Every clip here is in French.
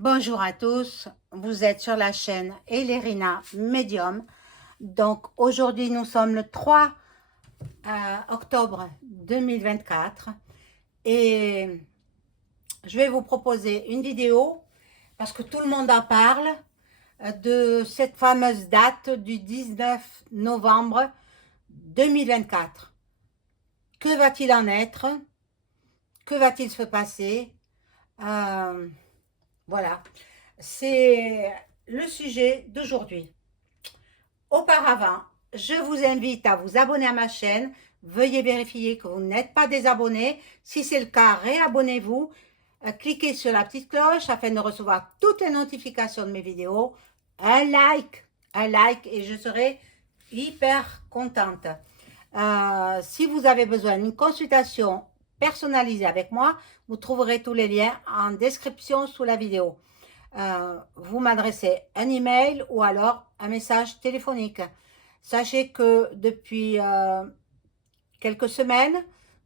Bonjour à tous, vous êtes sur la chaîne Elerina Medium. Donc aujourd'hui nous sommes le 3 octobre 2024 et je vais vous proposer une vidéo parce que tout le monde en parle de cette fameuse date du 19 novembre 2024. Que va-t-il en être? Que va-t-il se passer? Euh, voilà, c'est le sujet d'aujourd'hui. Auparavant, je vous invite à vous abonner à ma chaîne. Veuillez vérifier que vous n'êtes pas désabonné. Si c'est le cas, réabonnez-vous. Cliquez sur la petite cloche afin de recevoir toutes les notifications de mes vidéos. Un like et je serai hyper contente. Si vous avez besoin d'une consultation personnalisée avec moi, vous trouverez tous les liens en description sous la vidéo. Vous m'adressez un email ou alors un message téléphonique. Sachez que depuis quelques semaines,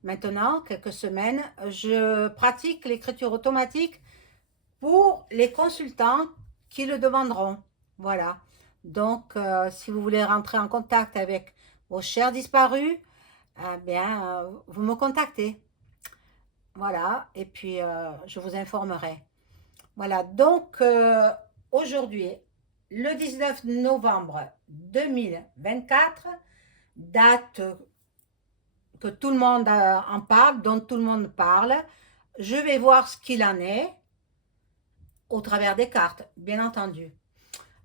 je pratique l'écriture automatique pour les consultants qui le demanderont. Voilà. Donc, si vous voulez rentrer en contact avec vos chers disparus, vous me contactez. Voilà. Et puis, je vous informerai. Voilà, donc aujourd'hui, le 19 novembre 2024, date que tout le monde en parle, dont tout le monde parle, je vais voir ce qu'il en est au travers des cartes, bien entendu.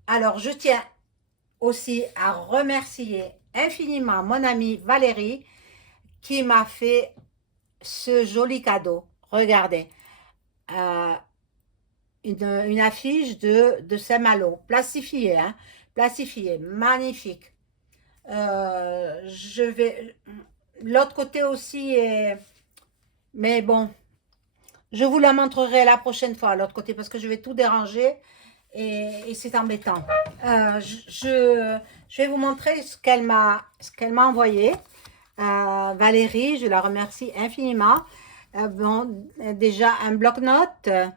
Alors, je tiens aussi à remercier infiniment mon amie Valérie qui m'a fait ce joli cadeau. Regardez, euh, une affiche de Saint-Malo, plastifiée, hein, plastifiée, magnifique. Je vais, l'autre côté aussi est, mais bon, je vous la montrerai la prochaine fois, l'autre côté, parce que je vais tout déranger et c'est embêtant. Je vais vous montrer ce qu'elle m'a envoyé. Valérie, je la remercie infiniment. Bon, déjà un bloc-notes, hein,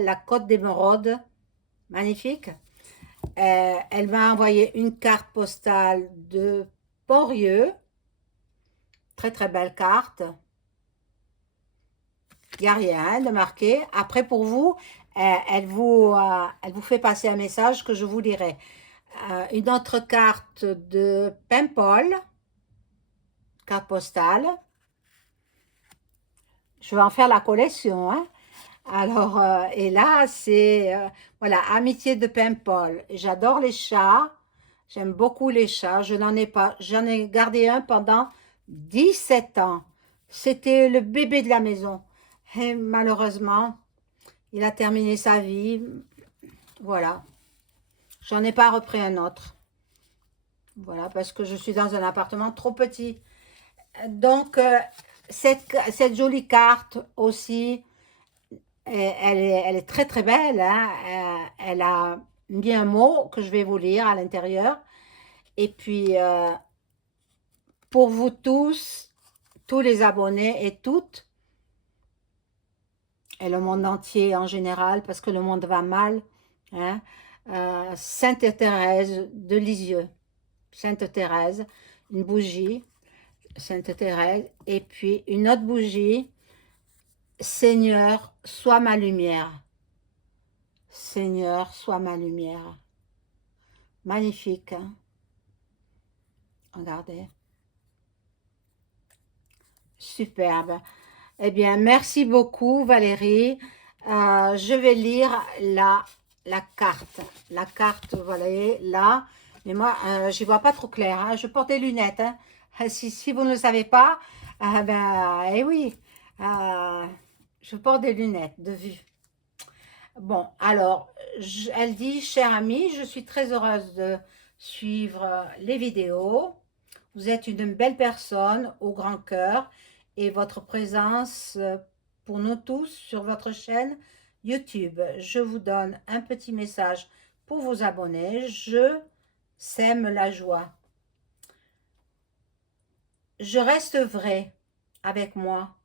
la Côte d'Émeraude, magnifique. Elle m'a envoyé une carte postale de Porieux, très très belle carte. Il n'y a rien de marqué. Après pour vous, elle vous fait passer un message que je vous lirai. Une autre carte de Paimpol, carte postale. Je vais en faire la collection, hein. Alors, et là, c'est, voilà, Amitié de Paimpol. J'adore les chats. J'aime beaucoup les chats. Je n'en ai pas. J'en ai gardé un pendant 17 ans. C'était le bébé de la maison. Et malheureusement, il a terminé sa vie. Voilà. J'en ai pas repris un autre. Voilà, parce que je suis dans un appartement trop petit. Donc, cette jolie carte aussi, elle est très très belle, hein. Elle a mis un mot que je vais vous lire à l'intérieur. Et puis, pour vous tous, tous les abonnés et toutes, et le monde entier en général, parce que le monde va mal, hein, Sainte Thérèse de Lisieux. Sainte Thérèse, une bougie, Sainte Thérèse, et puis une autre bougie, Seigneur, sois ma lumière. Seigneur, sois ma lumière. Magnifique, hein? Regardez. Superbe. Eh bien, merci beaucoup, Valérie. Je vais lire la carte. La carte, voilà, là. Mais moi, je ne vois pas trop clair, hein. Je porte des lunettes, hein. Si vous ne le savez pas, eh oui, euh, je porte des lunettes de vue. Bon, alors, elle dit, chère amie, je suis très heureuse de suivre les vidéos. Vous êtes une belle personne au grand cœur et votre présence pour nous tous sur votre chaîne YouTube. Je vous donne un petit message pour vous abonner. Je sème la joie. Je reste vrai avec moi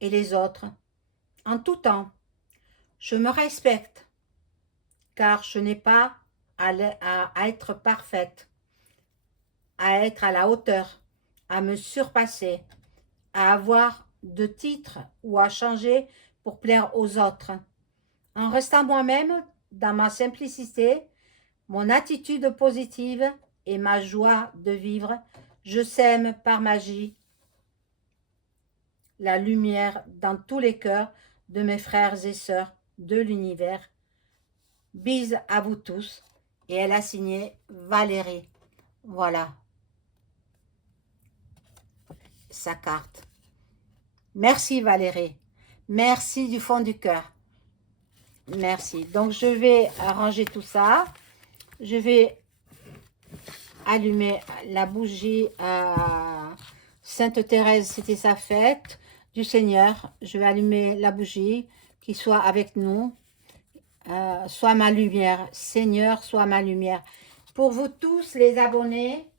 et les autres en tout temps. Je me respecte, car je n'ai pas à être parfaite, à être à la hauteur, à me surpasser, à avoir de titres ou à changer pour plaire aux autres. En restant moi-même, dans ma simplicité, mon attitude positive et ma joie de vivre, je sème par magie la lumière dans tous les cœurs de mes frères et sœurs de l'univers. Bise à vous tous. Et elle a signé Valérie. Voilà sa carte. Merci Valérie. Merci du fond du cœur. Merci. Donc je vais arranger tout ça. Je vais allumer la bougie à Sainte Thérèse, c'était sa fête du Seigneur. Je vais allumer la bougie, qui soit avec nous. Sois ma lumière. Seigneur, sois ma lumière. Pour vous tous les abonnés,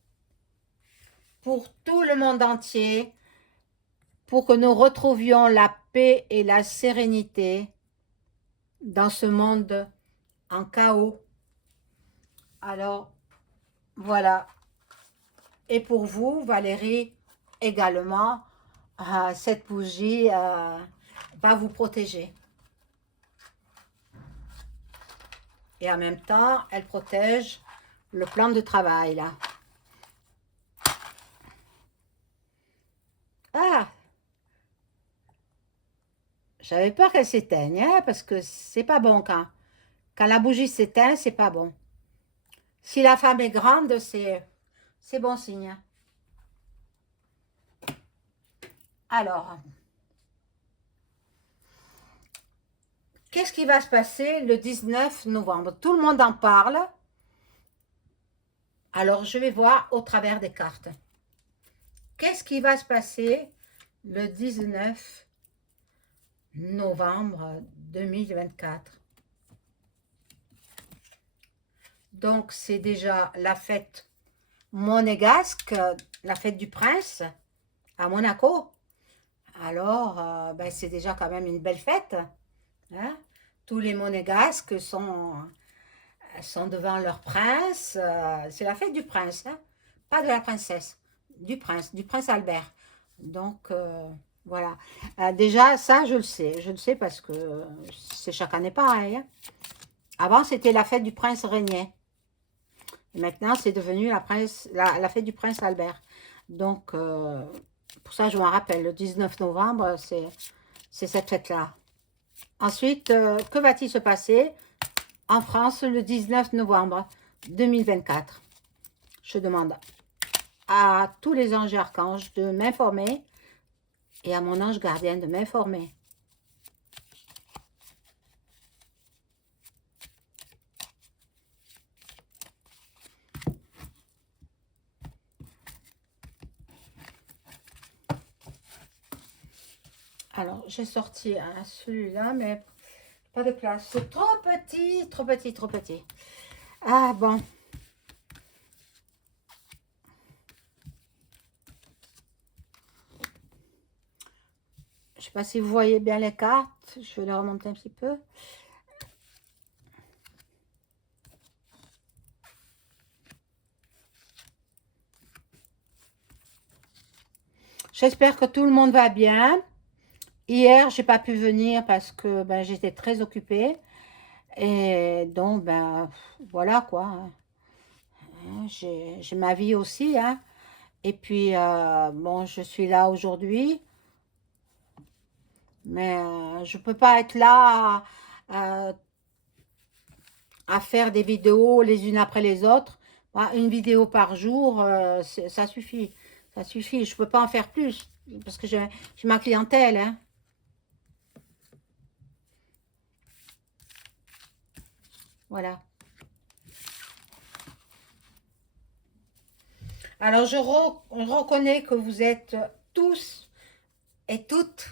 pour tout le monde entier, pour que nous retrouvions la paix et la sérénité dans ce monde en chaos. Alors, voilà. Et pour vous, Valérie, également, cette bougie va vous protéger. Et en même temps, elle protège le plan de travail, là. Ah! J'avais peur qu'elle s'éteigne, hein, parce que c'est pas bon quand la bougie s'éteint, c'est pas bon. Si la femme est grande, c'est bon signe. Alors, qu'est-ce qui va se passer le 19 novembre? Tout le monde en parle. Alors, je vais voir au travers des cartes. Qu'est-ce qui va se passer le 19 novembre 2024? Donc, c'est déjà la fête monégasque, la fête du prince à Monaco. Alors, ben, c'est déjà quand même une belle fête. Hein? Tous les monégasques sont devant leur prince. C'est la fête du prince, hein? Pas de la princesse, du prince Albert. Donc, voilà. Déjà, ça, je le sais parce que c'est chaque année pareil. Hein? Avant, c'était la fête du prince Régnier. Et maintenant, c'est devenu la fête du prince Albert. Donc, pour ça, je me rappelle, le 19 novembre, c'est cette fête-là. Ensuite, que va-t-il se passer en France le 19 novembre 2024? Je demande à tous les anges et archanges de m'informer et à mon ange gardien de m'informer. Alors, j'ai sorti celui-là, mais pas de place. C'est trop petit, trop petit, trop petit. Ah, bon. Je ne sais pas si vous voyez bien les cartes. Je vais les remonter un petit peu. J'espère que tout le monde va bien. Hier, j'ai pas pu venir parce que ben, j'étais très occupée. Et donc, ben, voilà quoi. Hein, j'ai ma vie aussi. Hein. Et puis, bon, je suis là aujourd'hui. Mais je peux pas être là à faire des vidéos les unes après les autres. Une vidéo par jour, ça suffit. Ça suffit. Je peux pas en faire plus parce que j'ai ma clientèle. Hein. Voilà. Alors, je reconnais que vous êtes tous et toutes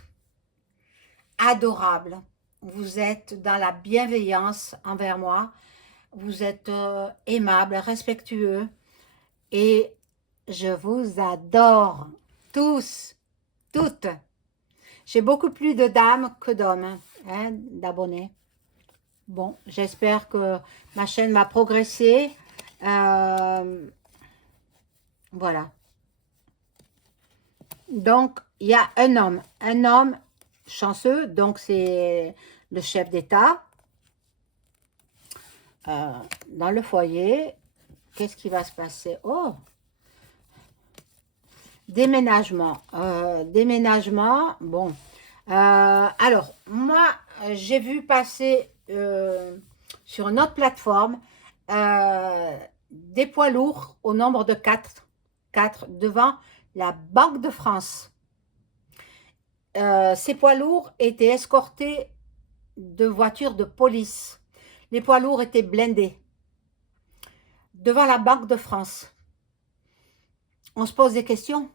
adorables. Vous êtes dans la bienveillance envers moi. Vous êtes aimables, respectueux. Et je vous adore tous, toutes. J'ai beaucoup plus de dames que d'hommes, hein, d'abonnés. Bon, j'espère que ma chaîne va progresser. Voilà. Donc, il y a un homme chanceux, donc c'est le chef d'État dans le foyer. Qu'est-ce qui va se passer? Oh, déménagement. Déménagement, bon. Alors, moi, j'ai vu passer sur une autre plateforme des poids lourds au nombre de 4 devant la Banque de France. Ces poids lourds étaient escortés de voitures de police. Les poids lourds étaient blindés devant la Banque de France. On se pose des questions.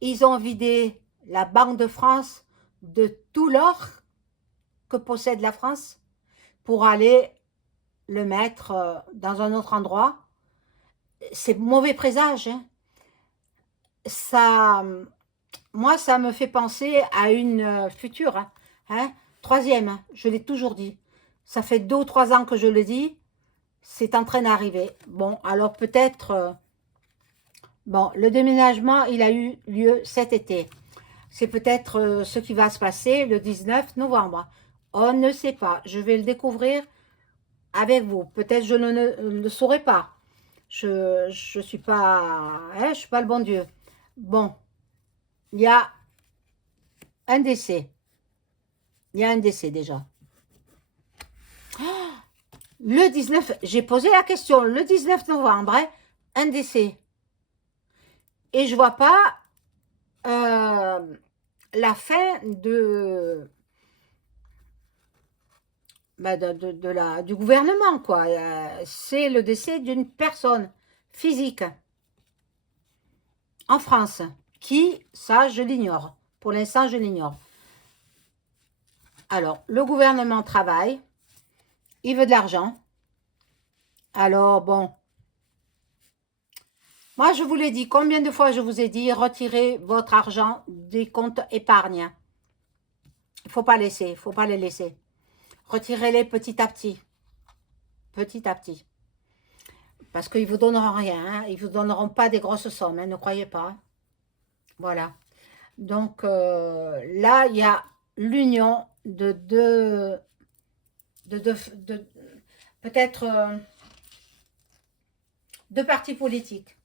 Ils ont vidé la Banque de France de tout l'or que possède la France pour aller le mettre dans un autre endroit. C'est mauvais présage. Hein. Ça, moi, ça me fait penser à une future. Hein. Troisième, hein, je l'ai toujours dit. Ça fait 2 ou 3 ans que je le dis. C'est en train d'arriver. Bon, alors peut-être... bon, le déménagement, il a eu lieu cet été. C'est peut-être ce qui va se passer le 19 novembre. On ne sait pas. Je vais le découvrir avec vous. Peut-être je ne le saurai pas. Je suis pas, hein, je suis pas le bon Dieu. Bon, il y a un décès. Il y a un décès déjà. Le 19, j'ai posé la question, le 19 novembre, hein, un décès. Et je vois pas la fin du gouvernement, quoi. C'est le décès d'une personne physique en France. Qui, ça, je l'ignore. Pour l'instant, je l'ignore. Alors, le gouvernement travaille. Il veut de l'argent. Alors, bon. Moi, je vous l'ai dit. Combien de fois je vous ai dit, retirez votre argent des comptes épargne. Il ne faut pas laisser. Il ne faut pas les laisser. Retirez-les petit à petit. Petit à petit. Parce qu'ils ne vous donneront rien. Hein. Ils ne vous donneront pas des grosses sommes. Hein, ne croyez pas. Voilà. Donc, là, il y a l'union de deux... peut-être 2 partis politiques.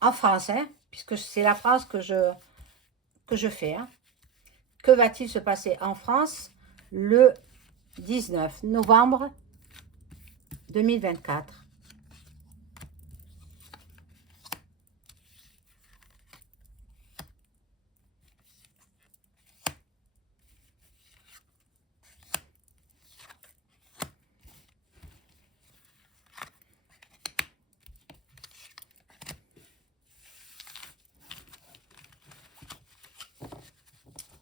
En France, hein, puisque c'est la France que je fais. Hein. Que va-t-il se passer en France le 19 novembre 2024?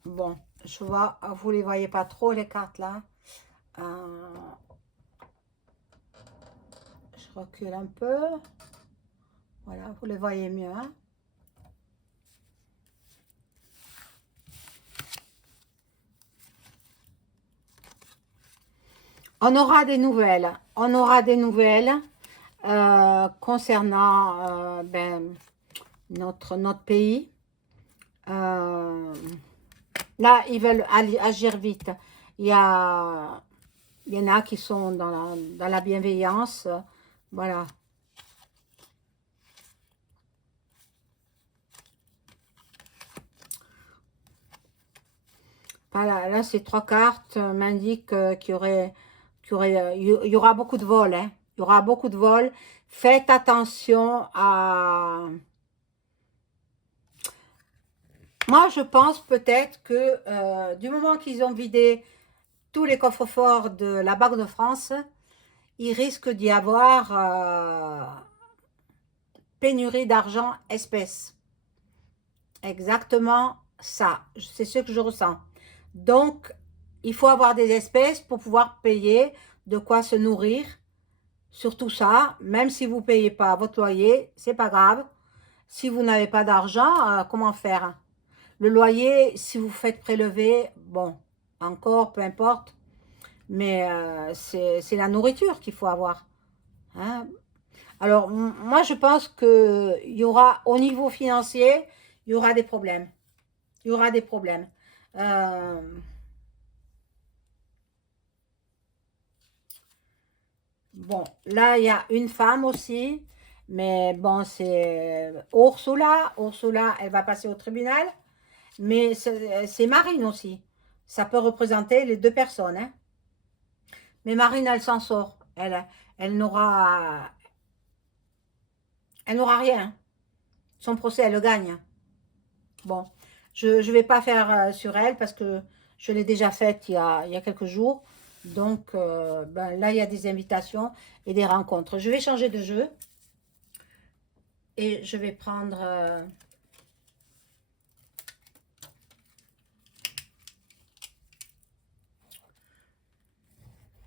Bon, je vois, vous ne les voyez pas trop les cartes là. Je recule un peu. Voilà, vous les voyez mieux. Hein. On aura des nouvelles. On aura des nouvelles concernant notre pays. Là, ils veulent agir vite. Il y en a qui sont dans la bienveillance. Voilà. Voilà, là, ces 3 cartes m'indiquent il y aura beaucoup de vols. Hein. Il y aura beaucoup de vols. Faites attention à... Moi, je pense peut-être que du moment qu'ils ont vidé tous les coffres-forts de la Banque de France, il risque d'y avoir pénurie d'argent espèce. Exactement ça. C'est ce que je ressens. Donc, il faut avoir des espèces pour pouvoir payer de quoi se nourrir. Surtout ça, même si vous ne payez pas votre loyer, c'est pas grave. Si vous n'avez pas d'argent, comment faire? Le loyer, si vous faites prélever, bon, encore, peu importe. Mais c'est la nourriture qu'il faut avoir. Hein. Alors, moi, je pense qu'il y aura, au niveau financier, il y aura des problèmes. Il y aura des problèmes. Euh, bon, là, il y a une femme aussi. Mais bon, c'est Ursula. Ursula, elle va passer au tribunal. Mais c'est Marine aussi. Ça peut représenter les deux personnes. Hein. Mais Marine, elle s'en sort. Elle elle n'aura rien. Son procès, elle le gagne. Bon, je ne vais pas faire sur elle parce que je l'ai déjà faite il y a quelques jours. Donc, ben, là, il y a des invitations et des rencontres. Je vais changer de jeu et je vais prendre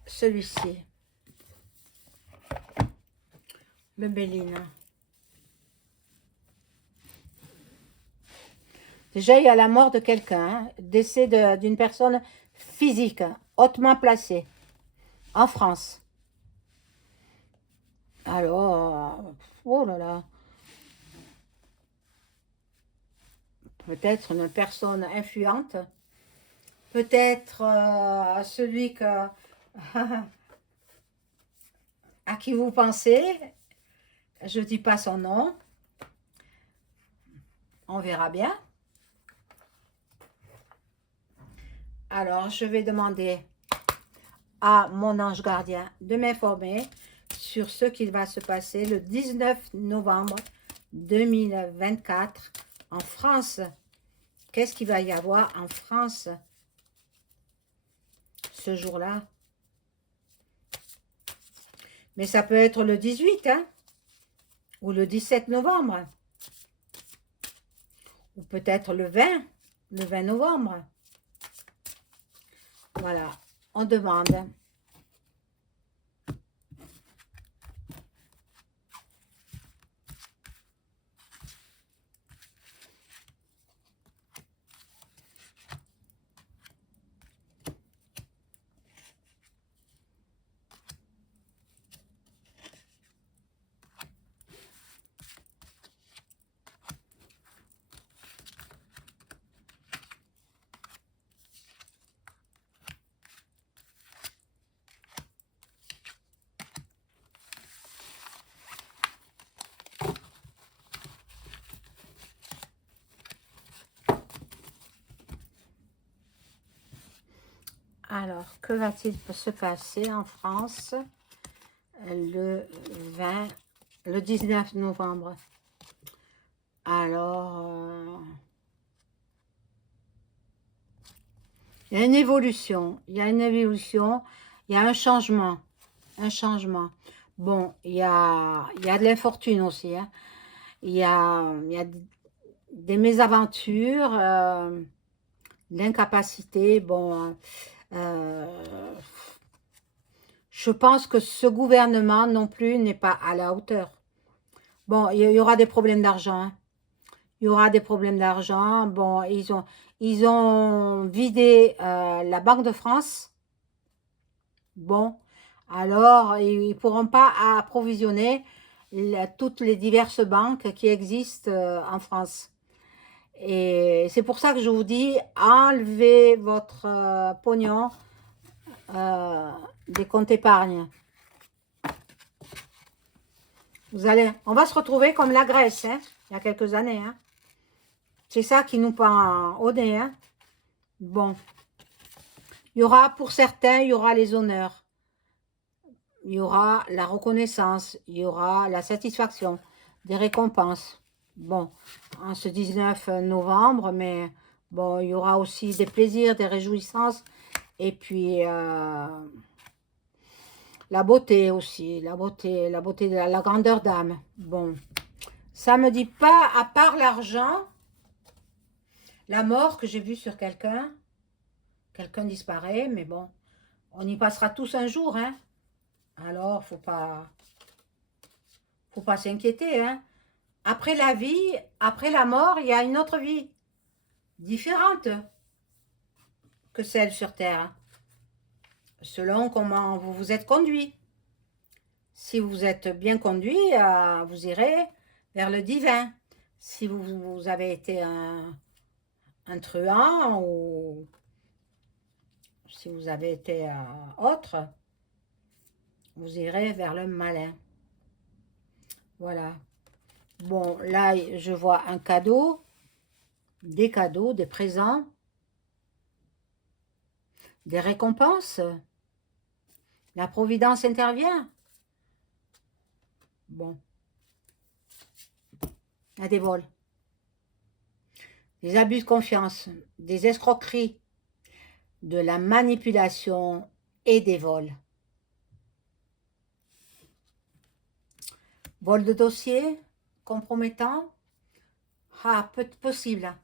celui-ci, le Béline. Déjà, il y a la mort de quelqu'un, hein, décès d'une personne physique, hautement placée, en France. Alors, oh là là, peut-être une personne influente, peut-être celui à qui vous pensez, je ne dis pas son nom, on verra bien. Alors, je vais demander à mon ange gardien de m'informer sur ce qui va se passer le 19 novembre 2024 en France. Qu'est-ce qu'il va y avoir en France ce jour-là? Mais ça peut être le 18, hein, ou le 17 novembre, ou peut-être le 20 novembre. Voilà, on demande. Alors, que va-t-il se passer en France le 20, le 19 novembre? Alors, il y a une évolution, il y a une évolution, il y a un changement, un changement. Bon, il y a de l'infortune aussi, hein. Il y a des mésaventures, de l'incapacité. Bon, je pense que ce gouvernement non plus n'est pas à la hauteur. Bon, il y aura des problèmes d'argent, hein. Il y aura des problèmes d'argent. Bon, ils ont vidé la Banque de France. Bon, alors ils ne pourront pas approvisionner toutes les diverses banques qui existent en France. Et c'est pour ça que je vous dis, enlevez votre pognon des comptes épargne. On va se retrouver comme la Grèce, hein, il y a quelques années. Hein. C'est ça qui nous pend au nez. Hein. Bon, il y aura pour certains, il y aura les honneurs, il y aura la reconnaissance, il y aura la satisfaction, des récompenses. Bon, en ce 19 novembre, mais bon, il y aura aussi des plaisirs, des réjouissances, et puis la beauté aussi, la beauté de la grandeur d'âme. Bon, ça me dit pas, à part l'argent, la mort que j'ai vue sur quelqu'un, quelqu'un disparaît, mais bon, on y passera tous un jour, hein. Alors, faut pas s'inquiéter, hein. Après la vie, après la mort, il y a une autre vie, différente que celle sur Terre. selon comment vous vous êtes conduit. Si vous êtes bien conduit, vous irez vers le divin. Si vous avez été un truand ou si vous avez été autre, vous irez vers le malin. Voilà. Bon, là, je vois un cadeau, des présents, des récompenses. La providence intervient. Bon. Il y a des vols, des abus de confiance, des escroqueries, de la manipulation et des vols. Vol de dossier compromettant. Ah, possible.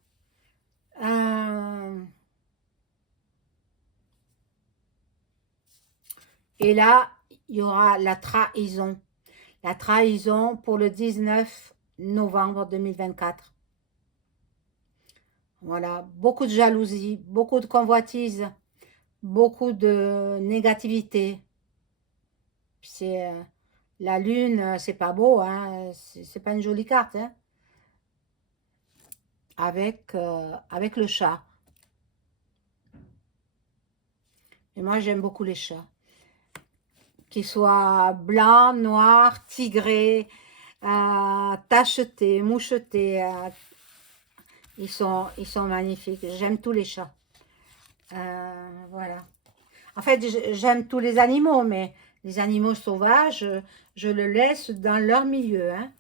Et là, il y aura la trahison. La trahison pour le 19 novembre 2024. Voilà, beaucoup de jalousie, beaucoup de convoitise, beaucoup de négativité. C'est la lune, c'est pas beau, hein, c'est pas une jolie carte, hein, avec le chat. Et moi, j'aime beaucoup les chats. Qu'ils soient blancs, noirs, tigrés, tachetés, mouchetés. Ils sont magnifiques. J'aime tous les chats. Voilà. En fait, j'aime tous les animaux, mais les animaux sauvages, je le laisse dans leur milieu, hein.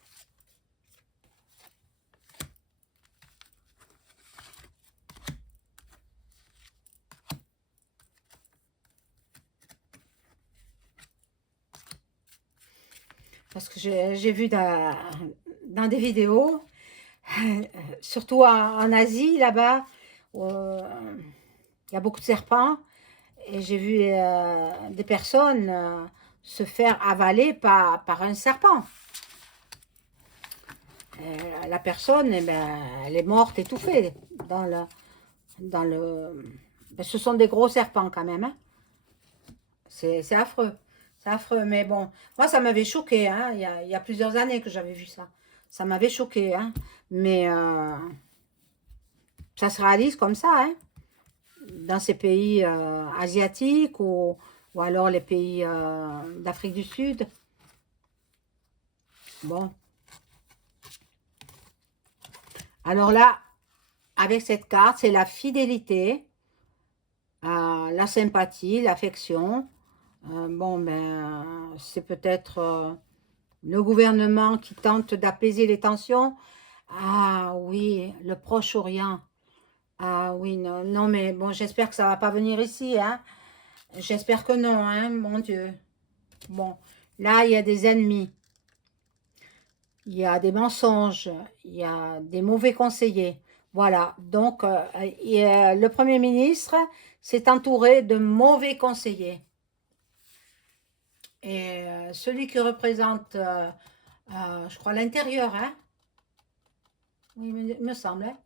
Parce que j'ai vu dans des vidéos, surtout en Asie, là-bas, il y a beaucoup de serpents. Et j'ai vu des personnes se faire avaler par un serpent. La personne, eh ben, elle est morte étouffée ben, ce sont des gros serpents quand même, hein. C'est affreux. C'est affreux, mais bon. Moi, ça m'avait choqué, hein. Il y a plusieurs années que j'avais vu ça. Ça m'avait choqué, hein. Mais ça se réalise comme ça, hein. Dans ces pays asiatiques ou alors les pays d'Afrique du Sud. Bon. Alors là, avec cette carte, c'est la fidélité, la sympathie, l'affection. Bon, ben, c'est peut-être le gouvernement qui tente d'apaiser les tensions. Ah oui, le Proche-Orient. Ah oui, non, non, mais bon, j'espère que ça va pas venir ici, hein. J'espère que non, hein, mon Dieu. Bon, là, il y a des ennemis, il y a des mensonges, il y a des mauvais conseillers. Voilà, donc le Premier ministre s'est entouré de mauvais conseillers. Et celui qui représente, je crois, l'intérieur, hein? Oui, il me semble, hein?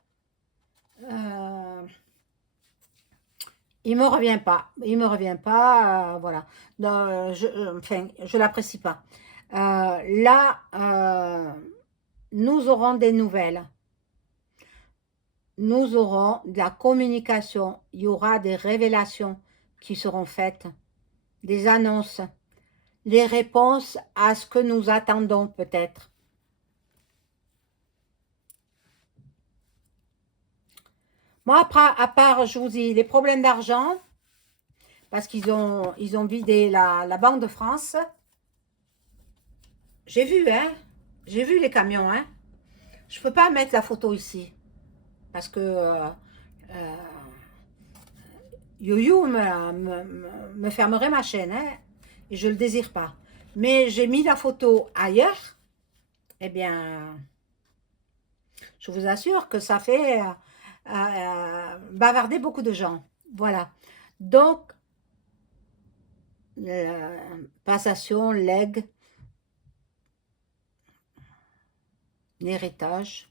Il me revient pas, il me revient pas, voilà. Non, enfin, je l'apprécie pas. Là, nous aurons des nouvelles. Nous aurons de la communication. Il y aura des révélations qui seront faites, des annonces, les réponses à ce que nous attendons peut-être. Moi, après, à part, je vous dis, les problèmes d'argent, parce qu'ils ont vidé la Banque de France. J'ai vu, hein. J'ai vu les camions, hein. Je peux pas mettre la photo ici. Parce que You me fermerait ma chaîne, hein. Et je le désire pas. Mais j'ai mis la photo ailleurs. Eh bien, je vous assure que ça fait bavarder beaucoup de gens. Voilà. Donc, passation, legs, l'héritage.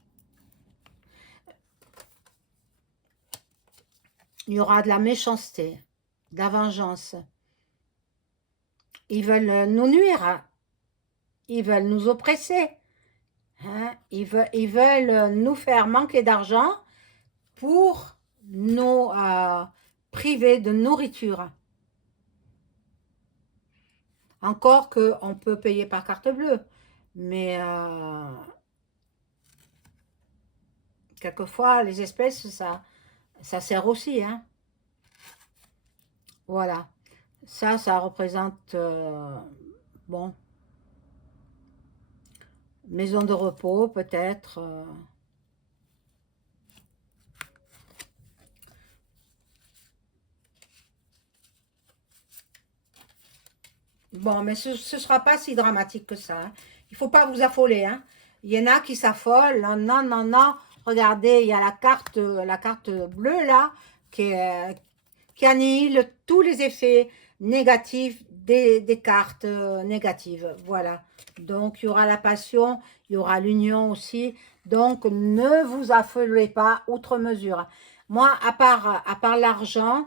Il y aura de la méchanceté, de la vengeance. Ils veulent nous nuire, ils veulent nous oppresser, hein. Ils veulent nous faire manquer d'argent pour nous priver de nourriture. Encore qu'on peut payer par carte bleue, mais quelquefois les espèces, ça sert aussi, hein. Voilà, ça représente, bon, maison de repos peut-être. Bon, mais ce ne sera pas si dramatique que ça, hein. Il ne faut pas vous affoler, hein. Il y en a qui s'affolent. Non, non, non, non. Regardez, il y a la carte bleue là qui annihile tous les effets négatifs des cartes négatives. Voilà. Donc, il y aura la passion, il y aura l'union aussi. Donc, ne vous affolez pas outre mesure. Moi, à part l'argent,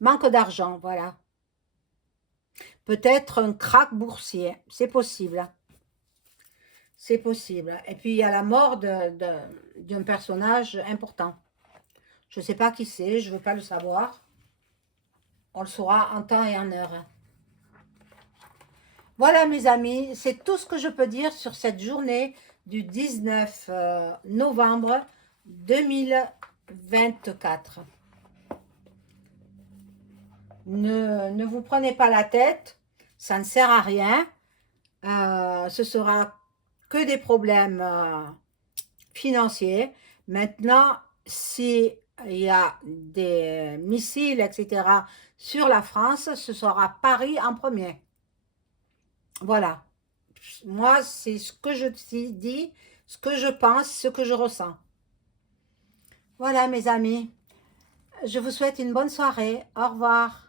manque d'argent, voilà. Peut-être un krach boursier, c'est possible. C'est possible. Et puis, il y a la mort d'un personnage important. Je ne sais pas qui c'est, je ne veux pas le savoir. On le saura en temps et en heure. Voilà, mes amis, c'est tout ce que je peux dire sur cette journée du 19 novembre 2024. Ne vous prenez pas la tête, ça ne sert à rien. Ce sera que des problèmes financiers. Maintenant, s'il y a des missiles, etc., sur la France, ce sera Paris en premier. Voilà. Moi, c'est ce que je dis, ce que je pense, ce que je ressens. Voilà, mes amis. Je vous souhaite une bonne soirée. Au revoir.